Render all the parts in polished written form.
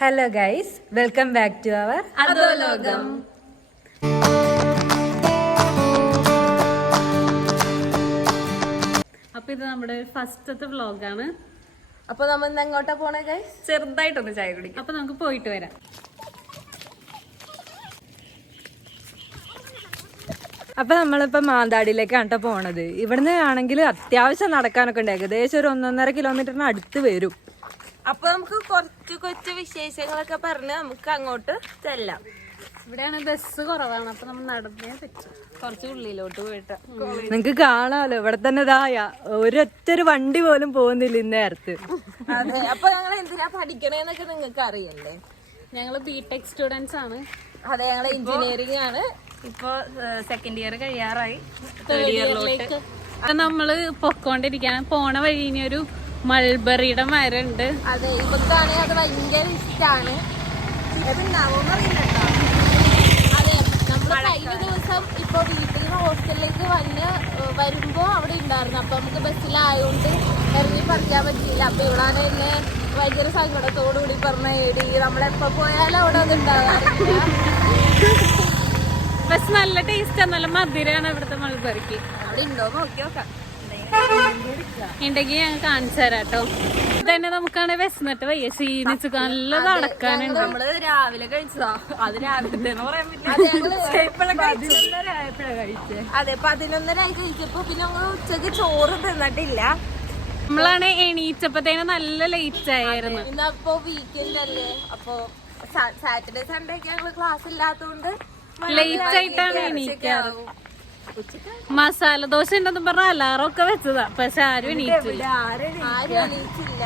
Hello guys, welcome back to our Adholokam. അപ്പൊ ഇത് നമ്മുടെ ഫസ്റ്റത്തെ വ്ലോഗാണ്. അപ്പൊ നമ്മൾ ഇന്ന് എങ്ങോട്ടാ പോണേ ഗൈസ്? ചെറുതായിട്ടൊന്ന് ചായ കുടിക്കും. അപ്പൊ നമുക്ക് പോയിട്ട് വരാം. അപ്പൊ നമ്മളിപ്പോ മാന്താടിയിലേക്കാണ് കേട്ടോ പോണത്. ഇവിടുന്ന് ആണെങ്കിൽ അത്യാവശ്യം നടക്കാനൊക്കെ ഉണ്ട്. ഏകദേശം ഒരു 1.5 കിലോമീറ്ററിന് അടുത്ത് വരും. അപ്പൊ നമുക്ക് കുറച്ച് കൊച്ചു വിശേഷങ്ങളൊക്കെ പറഞ്ഞ് നമുക്ക് അങ്ങോട്ട് ചെല്ലാം. ഇവിടെയാണ് ബസ് കുറവാണ്, അപ്പൊ നമ്മൾ നടന്നേ പറ്റും. കുറച്ച് ഉള്ളിലോട്ട് പോയിട്ട് നിങ്ങക്ക് കാണാലോ, ഇവിടെ തന്നെ ഇതായ ഒരൊറ്റൊരു വണ്ടി പോലും പോകുന്നില്ല ഇന്നേരത്ത്. അതെ, അപ്പൊ ഞങ്ങൾ എന്തിനാ പഠിക്കണേന്നൊക്കെ നിങ്ങൾക്ക് അറിയല്ലേ. ഞങ്ങള് ബിടെക് സ്റ്റുഡൻസ് ആണ്. അതെ, ഞങ്ങള് എഞ്ചിനീയറിംഗ് ആണ്. ഇപ്പൊ സെക്കൻഡ് ഇയർ കഴിയാറായി, തേർഡ് ഇയറിലേക്ക്. അപ്പൊ നമ്മള് പൊക്കോണ്ടിരിക്കാണ്. പോണ വഴി ഇനി ഒരു മൾബറിയുടെ മരം ഉണ്ട്. അതെ, ഇവക്കാണെങ്കിൽ അത് ഭയങ്കര ഇഷ്ടാണ്. അതെ, നമ്മള് കഴിഞ്ഞ ദിവസം ഇപ്പൊ വീട്ടിൽ നിന്ന് ഹോസ്റ്റലിലേക്ക് വരുമ്പോ അവിടെ ഉണ്ടായിരുന്നു. അപ്പൊ നമുക്ക് ബസ്സിലായോണ്ട് ഇറങ്ങി പറിക്കാൻ പറ്റിയില്ല. അപ്പൊ ഇവളാണ് എന്നെ ഭയങ്കര സങ്കടത്തോടു കൂടി പറഞ്ഞ ഏടി നമ്മളെപ്പോ പോയാലും അവിടെ അത് ഉണ്ടാകാറില്ല. പക്ഷെ നല്ല ടേസ്റ്റാ, നല്ല മധുരമാണ് ഇവിടുത്തെ മൾബറിക്ക്. അവിടെ ഉണ്ടോ നോക്കി നോക്കാം. ഉണ്ടെങ്കിൽ ഞങ്ങൾ കാണിച്ചു തരാം കേട്ടോ. ഇതന്നെ നമുക്കാണ് വിശന്നിട്ട് വയ്യ, ക്ഷീണിച്ച് നല്ല നടക്കാനുണ്ട്. നമ്മള് രാവിലെ കഴിച്ചതാ. അത് രാവിലെ പറയാൻ പറ്റില്ല. അതെ, 11:30 കഴിച്ചപ്പോ പിന്നെ ഞങ്ങൾ ഉച്ചക്ക് ചോറ് തിന്നിട്ടില്ല. നമ്മളാണ് എണീച്ചപ്പത്തേന് നല്ല ലേറ്റ് ആയിരുന്നു. ഇന്നപ്പോ വീക്കെൻഡ് അല്ലേ, അപ്പൊ സാറ്റർഡേ സൺഡേ ഒക്കെ ഞങ്ങള് ക്ലാസ് ഇല്ലാത്തോണ്ട് ലേറ്റ് ആയിട്ടാണ് എണീക്കാറ്. മസാല ദോശ ഉണ്ടെന്ന് പറഞ്ഞ അലാറം ഒക്കെ വെച്ചതാ, പക്ഷെ ആരും എണീറ്റില്ല. ആരും എണീച്ചില്ല.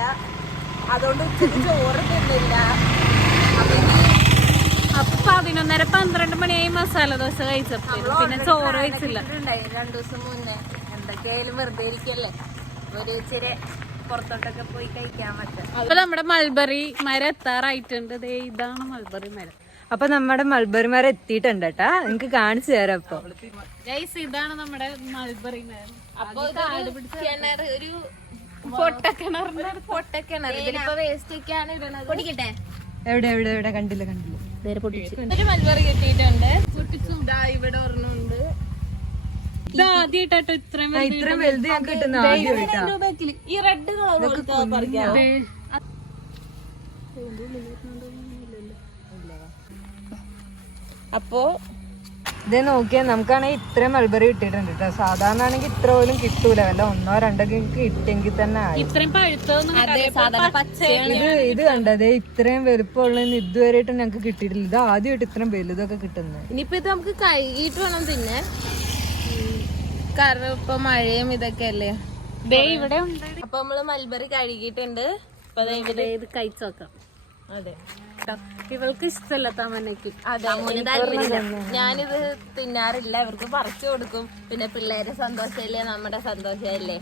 അതുകൊണ്ട് ഉച്ചക്ക് ചോറ് തിന്നില്ല. അപ്പൊ 11:30-12 മണിയായി മസാല ദോശ കഴിച്ചപ്പോ. പിന്നെ ചോറ് കഴിച്ചില്ല. 2 ദിവസം മുന്നേ. എന്തൊക്കെയായാലും വെറുതെ ഇരിക്കല്ലേ, ഒരു ഇച്ചിരി പുറത്തോട്ടൊക്കെ പോയി കഴിക്കാൻ പറ്റും. അപ്പൊ നമ്മുടെ മൾബറി മരം എത്താറായിട്ടുണ്ട്. ഇതാണ് മൾബറി മരം. അപ്പൊ നമ്മുടെ മൾബറി മരം എത്തിയിട്ടുണ്ട് കേട്ടാ, നിങ്ങക്ക് കാണിച്ചു തരാം. ഇപ്പൊ ഇതാണ് നമ്മുടെ മൾബറി മരം. അപ്പൊ കിണർ, ഒരു പൊട്ടക്കിണർ. ഇതിലിപ്പോ വേസ്റ്റ് ഒക്കെയാണ് ഇടുന്നത്. പൊടിക്കട്ടെ? എവിടെ എവിടെ എവിടെ കണ്ടില്ല ഒരു മൽബറി കിട്ടിയിട്ടുണ്ട്. ഇവിടെ ഒരെണ്ണമുണ്ട്. ഇത് ആദ്യമായിട്ടോ ഇത്രയും വലുത് ഞാൻ കിട്ടുന്ന ആദ്യമായിട്ടാ. ഈ റെഡ് കളർ പറിക്കാം. അപ്പോ ഇത് നോക്കിയാൽ നമുക്കാണെങ്കിൽ ഇത്രയും മൾബറി കിട്ടിയിട്ടുണ്ട് കേട്ടോ. സാധാരണ ആണെങ്കിൽ ഇത്ര പോലും കിട്ടൂല, വല്ല 1-2 കിട്ടെങ്കിൽ തന്നെ ആയി. ഇത്രയും പഴുത്തൊന്നും ഇത് കണ്ടതേ, ഇത്രയും വലുപ്പമുള്ളതെന്ന് ഇതുവരെയായിട്ടും ഞങ്ങക്ക് കിട്ടിയിട്ടില്ല. ഇത് ആദ്യമായിട്ട് ഇത്രയും വലുതൊക്കെ കിട്ടുന്നത്. ഇനിയിപ്പോ ഇത് നമുക്ക് കഴുകിയിട്ട് വേണം പിന്നെ, കാരണം ഇപ്പൊ മഴയും ഇതൊക്കെ അല്ലേ. ഇവിടെ ഉണ്ട്. അപ്പൊ നമ്മള് മൽബറി കഴുകിയിട്ടുണ്ട്. ഇത് കഴിച്ചു നോക്കാം. അതെ, ഇവൾക്ക് ഇഷ്ടമല്ല തമന്നയ്ക്ക്. ഞാനിത് തിന്നാറില്ല. ഇവർക്ക് പറിച്ചു കൊടുക്കും. പിന്നെ പിള്ളേരെ സന്തോഷമല്ലേ നമ്മുടെ സന്തോഷമല്ലേ.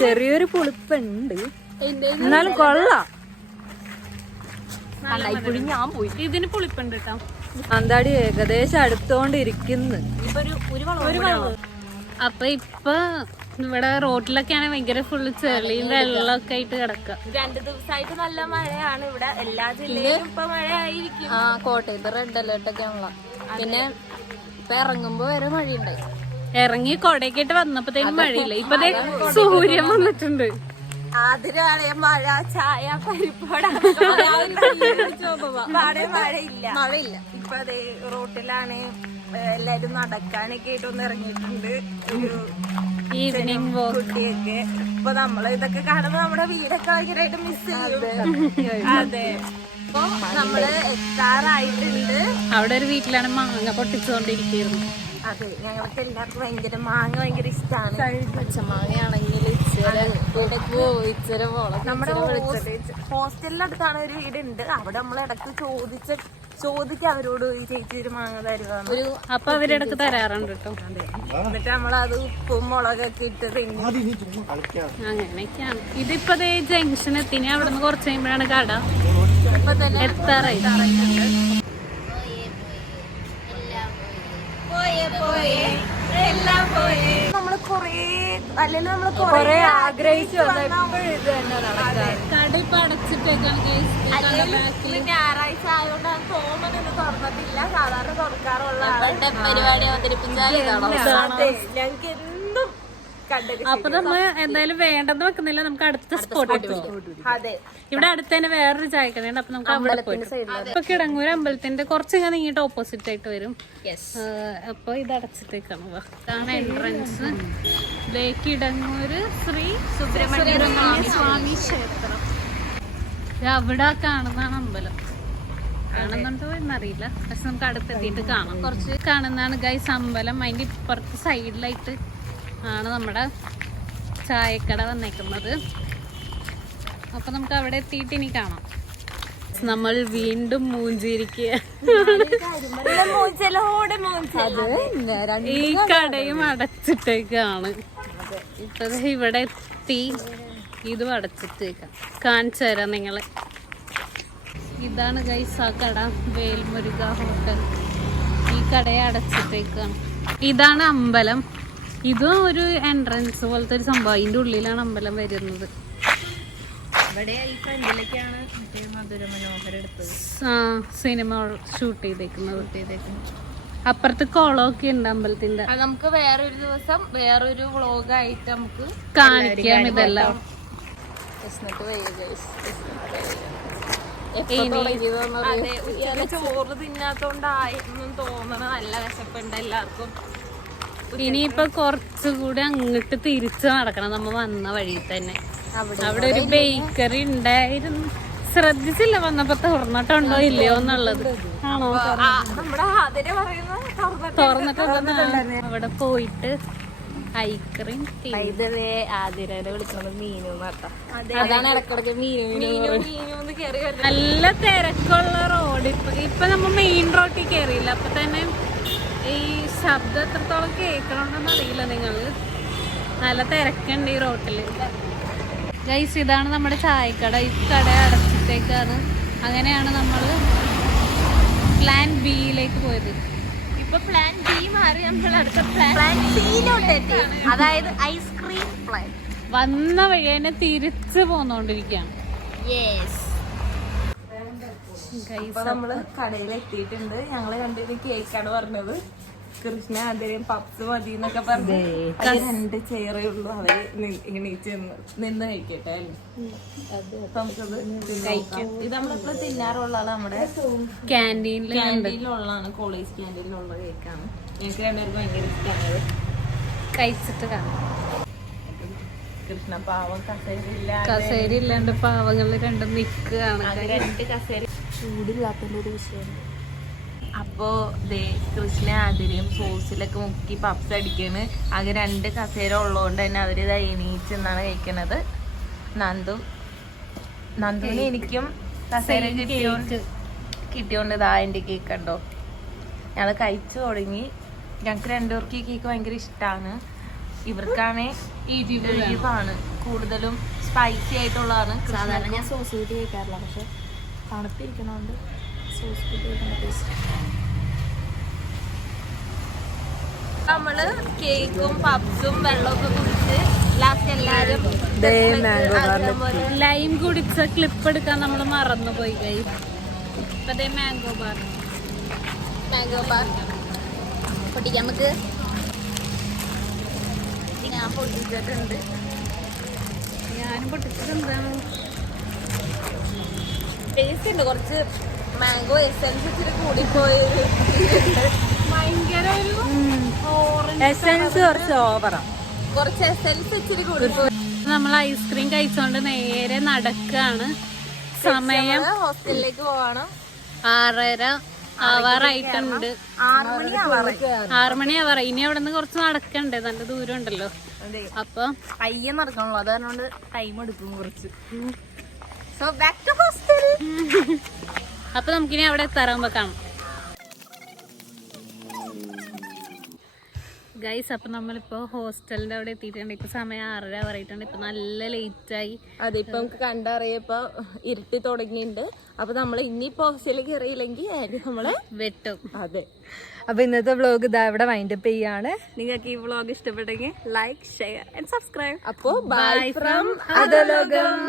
ചെറിയൊരു പുളിപ്പുണ്ട്, എന്നാലും കൊള്ളാം. ഞാൻ പോയി. ഇതിന് പുളിപ്പുണ്ട് കേട്ടോ. മാന്താടി ഏകദേശം അടുത്തോണ്ടിരിക്കുന്നു. അപ്പൊ ഇപ്പൊ ഇവിടെ റോഡിലൊക്കെയാണ് ഭയങ്കര ഫുള്ള് ചെളിയും വെള്ളമൊക്കെ ആയിട്ട് കിടക്കുക. 2 ദിവസമായിട്ട് നല്ല മഴയാണ് ഇവിടെ. എല്ലാ ജില്ലയിലും ഇപ്പൊ മഴയായിരിക്കും. കോട്ടയത്ത് റെഡ് അലേർട്ട് ഒക്കെ ആണല്ലോ. പിന്നെ ഇപ്പൊ ഇറങ്ങുമ്പോ വരെ മഴയുണ്ടായി. ഇറങ്ങി കൊടയൊക്കെ ഇട്ട് വന്നപ്പോഴത്തേക്കും മഴയില്ല. ഇപ്പൊ സൂര്യൻ വന്നിട്ടുണ്ട്. ആതിരാളെ മഴ, ചായ, പരിപ്പോട, മഴയില്ല. ഇപ്പൊ അതെ റോട്ടിലാണ് എല്ലാരും നടക്കാനൊക്കെ ആയിട്ട് ഒന്ന് ഇറങ്ങിയിട്ടുണ്ട്. ഒരു ഈവനിങ് കുട്ടിയൊക്കെ. ഇപ്പൊ നമ്മള് ഇതൊക്കെ കാണുമ്പോ നമ്മുടെ വീടൊക്കെ ഭയങ്കരമായിട്ട് മിസ് ചെയ്യും. അതെ, ഇപ്പൊ നമ്മള് എത്താറായിട്ടുണ്ട്. അവിടെ ഒരു വീട്ടിലാണ് മാങ്ങ പൊട്ടിച്ചുകൊണ്ടിരിക്കുന്നു. അതെ, ഞങ്ങൾക്ക് എല്ലാവർക്കും മാങ്ങ ഭയങ്കര ഇഷ്ടമാണ്. പച്ചമാങ്ങയാണെങ്കിൽ ഇച്ചിരി നമ്മുടെ ഹോസ്റ്റലിനടുത്താണ് ഒരു വീടുണ്ട്. അവിടെ നമ്മൾ ഇടയ്ക്ക് ചോദിക്കാം അവരോട്, ഈ ചേച്ചി ഒരു മാങ്ങ തരുവാന്ന്. അപ്പൊ അവരിടക്ക് തരാറുണ്ട് കേട്ടോ. എന്നിട്ട് നമ്മളത് ഉപ്പും മുളകൊക്കെ ഇട്ട് തിന്നും. അങ്ങനെയൊക്കെയാണ്. ഇതിപ്പോ ജംഗ്ഷൻ എത്തിനി. അവിടെ നിന്ന് കുറച്ച് കഴിയുമ്പോഴാണ് കട. ഇപ്പൊ തന്നെ എത്താറായി. നമ്മള് കൊറേ ആഗ്രഹിച്ചു കട ഇപ്പൊ അടച്ചിട്ടേക്കാണ്. ഞായറാഴ്ച ആയതുകൊണ്ടാണ് തോന്നുന്നത് ഇന്ന് തുറന്നിട്ടില്ല. സാധാരണ തുറക്കാറുള്ളതാണ്. പരിപാടി അവതരിപ്പിച്ചാൽ ഞങ്ങൾക്ക് എന്തും കണ്ടൊക്കെ. അപ്പൊ നമ്മൾ എന്തായാലും വേണ്ടെന്ന് വെക്കുന്നില്ല, നമുക്ക് അടുത്ത സ്പോട്ടിൽ പോകും. അതെ, ഇവിടെ അടുത്ത് തന്നെ വേറൊരു ചായക്കടയുണ്ട്. അപ്പൊ നമുക്ക് അവിടെ പോയിട്ട് ഇപ്പൊ കിടങ്ങൂർ അമ്പലത്തിന്റെ കുറച്ച് ഇങ്ങനെ നീങ്ങിട്ട് ഓപ്പോസിറ്റ് ആയിട്ട് വരും. അപ്പൊ ഇത് അടച്ചിട്ടേക്കാണ്. ഇതാണ് എൻട്രൻസ്. കിടങ്ങൂര് ശ്രീ സുബ്രഹ്മണ്യ സ്വാമി ക്ഷേത്രം. അവിടെ കാണുന്നതാണ് അമ്പലം. കാണുന്നുണ്ടോ എന്നറിയില്ല, പക്ഷെ നമുക്ക് അടുത്തെത്തിയിട്ട് കാണാം. കുറച്ച് കാണുന്നതാണ് ഗൈസ് അമ്പലം. അതിന്റെ ഇപ്പുറത്തെ സൈഡിലായിട്ട് ആണ് നമ്മുടെ ചായക്കട വന്നേക്കുന്നത്. അപ്പൊ നമുക്ക് അവിടെ എത്തിയിട്ട് ഇനി കാണാം. നമ്മൾ വീണ്ടും മൂഞ്ചിരിക്കുക. ഈ കടയും അടച്ചിട്ടേക്കാണ്. ഇപ്പൊ ഇവിടെ എത്തി, ഇതും അടച്ചിട്ടേക്കാം. കാണിച്ചു തരാം നിങ്ങളെ. ഇതാണ് ഗൈസ് ആ കട, വേൽമുരുക ഹോട്ടൽ. ഈ കടയെ അടച്ചിട്ടേക്കാണ്. ഇതാണ് അമ്പലം. ഇതും ഒരു എൻട്രൻസ് പോലത്തെ ഒരു സംഭവം. അതിന്റെ ഉള്ളിലാണ് അമ്പലം വരുന്നത്. സിനിമ ഷൂട്ട് ചെയ്തേക്കുന്നത്. അപ്പുറത്ത് കുളമൊക്കെ ഉണ്ട് അമ്പലത്തിന്റെ. നമുക്ക് വേറൊരു ദിവസം വേറൊരു വ്ളോഗായിട്ട് നമുക്ക് കാണിക്കാം ഇതെല്ലാം. ചോറ് തിന്നാത്തോണ്ടായിരുന്നു തോന്നണ. നല്ല വിശപ്പുണ്ട് എല്ലാവർക്കും. ഇനിയിപ്പൊ കുറച്ചുകൂടി അങ്ങോട്ട് തിരിച്ചു നടക്കണം. നമ്മ വന്ന വഴി തന്നെ അവിടെ ഒരു ബേക്കറി ഉണ്ടായിരുന്നു. ശ്രദ്ധിച്ചില്ല വന്നപ്പോ തുറന്നിട്ടുണ്ടോ ഇല്ലയോ എന്നുള്ളത്. ആണോ? തുറന്നിട്ടുണ്ടെന്ന്. അവിടെ പോയിട്ട് ഐസ്ക്രീം. ആതിരനെ വിളിക്കുന്നത് മീനു അതാണ് ഇടക്കിടക്ക് മീനു കേറി. നല്ല തിരക്കുള്ള റോഡ്. ഇപ്പൊ നമ്മ മെയിൻ റോഡിൽ കയറിയില്ല. അപ്പൊ തന്നെ ഈ ശബ്ദം എത്രത്തോളം കേൾക്കണമെന്നൊന്നും അറിയില്ല നിങ്ങള്. നല്ല തിരക്കുണ്ട് ഈ റോട്ടില്. ഗൈസ് ഇതാണ് നമ്മുടെ ചായക്കട. ഈ കട അടച്ചിട്ടേക്കാണ്. അങ്ങനെയാണ് നമ്മള് പ്ലാൻ ബിയിലേക്ക് പോയത്. ഇപ്പൊ പ്ലാൻ ബി മാറി നമ്മൾ അടുത്ത പ്ലാൻ സിയിലോട്ട് എത്തി. അതായത് ഐസ്ക്രീം പ്ലാൻ. വന്ന വഴി തന്നെ തിരിച്ചു പോന്നോണ്ടിരിക്കുകയാണ്. ഇപ്പൊ നമ്മള് കടയിൽ എത്തിയിട്ടുണ്ട്. ഞങ്ങള് രണ്ടുപേരും കേക്കാണ് പറഞ്ഞത്. കൃഷ്ണ അതിലും പപ്സ് മതി എന്നൊക്കെ പറഞ്ഞു. രണ്ട് ചെയറേ ഉള്ളൂ. അവര് ഇങ്ങനെ നിന്ന് കഴിക്കട്ടെ. നമുക്കത് കഴിക്കാം. ഇത് നമ്മളിപ്പോ തിന്നാറുള്ളതാണ്. നമ്മുടെ ക്യാൻറ്റീനിലുള്ളതാണ്. കോളേജ് ക്യാൻറ്റീനിലുള്ള കേക്കാണ്. ഞങ്ങൾക്ക് രണ്ടുപേർക്ക് ഭയങ്കര ഇഷ്ടമാണ്. കഴിച്ചിട്ട് കാണാം. കൃഷ്ണ പാവം കസേര ഇല്ലാണ്ട് പാവങ്ങള് രണ്ടും നിക്കുകയാണ്. രണ്ട് കസേര ചൂടില്ലാത്തതിന്റെ ഒരു വിഷയം. അപ്പോ കൃഷ്ണ ആതിരയും സോസിലൊക്കെ മുക്കി പപ്സ് അടിക്കാണ്. ആകെ രണ്ട് കസേര ഉള്ളതുകൊണ്ട് തന്നെ അവര് ഇത് എണീച്ചെന്നാണ് കഴിക്കണത്. നന്ദുവിന് എനിക്കും കസേര കിട്ടിയോണ്ട് ഇതാ എൻ്റെ കേക്ക് കണ്ടോ. ഞങ്ങൾ കഴിച്ചു തുടങ്ങി. ഞങ്ങൾക്ക് രണ്ടുപേർക്ക് ഈ കേക്ക് ഭയങ്കര ഇഷ്ടമാണ്. ഇവർക്കാണെ എരിവാണ് കൂടുതലും, സ്പൈസി ആയിട്ടുള്ളതാണ്. സാധാരണ ഞാൻ സോസ് കൂട്ടി കഴിക്കാറില്ല, പക്ഷെ തണുത്തിരിക്കണോണ്ട് സോസ് കൂട്ടി കഴിക്കുന്ന ടേസ്റ്റ്. നമ്മള് കേക്കും പപ്സും വെള്ളമൊക്കെ കുടിച്ച് ലാസ്റ്റ് എല്ലാരും ലൈം കുടിച്ച ക്ലിപ്പ് എടുക്കാൻ നമ്മൾ മറന്നുപോയി. ഇപ്പതേ മാംഗോ ബാർ പൊട്ടിക്കാം നമുക്ക്. ഞാൻ പൊട്ടിച്ചിട്ടുണ്ട്. ഞാനും പൊട്ടിച്ചിട്ടുണ്ടാണ്. ടേസ്റ്റ് ഉണ്ട്. കുറച്ച് മാംഗോ എസെൻസ് ഇച്ചിരി കൂടിപ്പോയത്. ഭയങ്കര ഒരു എസെൻസ് കുറച്ച് ഓവറാ. കുറച്ച് എസെൻസ് ഇച്ചിരി കൂടിപ്പോയി. നമ്മൾ ഐസ്ക്രീം കഴിച്ചോണ്ട് നേരെ നടക്കാണ്. സമയം ഹോസ്റ്റലിലേക്ക് പോവാണ്. 6:30 ആവാറായിട്ടുണ്ട്. 6 മണി ആവാറായി. ഇനി അവിടെ നിന്ന് കുറച്ച് നടക്കണ്ടേ, നല്ല ദൂരം ഉണ്ടല്ലോ. അപ്പൊ പയ്യെ നടക്കണല്ലോ, അതുകൊണ്ട് ടൈം എടുക്കും കുറച്ച്. So back to hostel. അപ്പൊ നമുക്കിനി അവിടെ എത്താറാകുമ്പോ കാണാം ഗൈസ്. അപ്പൊ നമ്മളിപ്പോ ഹോസ്റ്റലിന്റെ അവിടെ എത്തിയിട്ടുണ്ട്. ഇപ്പൊ സമയം 6:30 ആവാറായിട്ടുണ്ട്. ഇപ്പൊ നല്ല ലേറ്റ് ആയി. അതെ, ഇപ്പൊ നമുക്ക് കണ്ടറിയപ്പോ ഇരുട്ടി തുടങ്ങിയിട്ടുണ്ട്. അപ്പൊ നമ്മൾ ഇനിയിപ്പോ ഹോസ്റ്റലിൽ കയറിയില്ലെങ്കിൽ നമ്മളെ വെട്ടും. അതെ. അപ്പൊ ഇന്നത്തെ വ്ലോഗ് ഇതാ ഇവിടെ വൈൻഡപ്പ് ചെയ്യാണ്. നിങ്ങൾക്ക് ഈ വ്ലോഗ് ഇഷ്ടപ്പെട്ടെങ്കിൽ ലൈക്ക്, ഷെയർ ആൻഡ് സബ്സ്ക്രൈബ്. അപ്പോ ബൈ ഫ്രം അധോലോകം.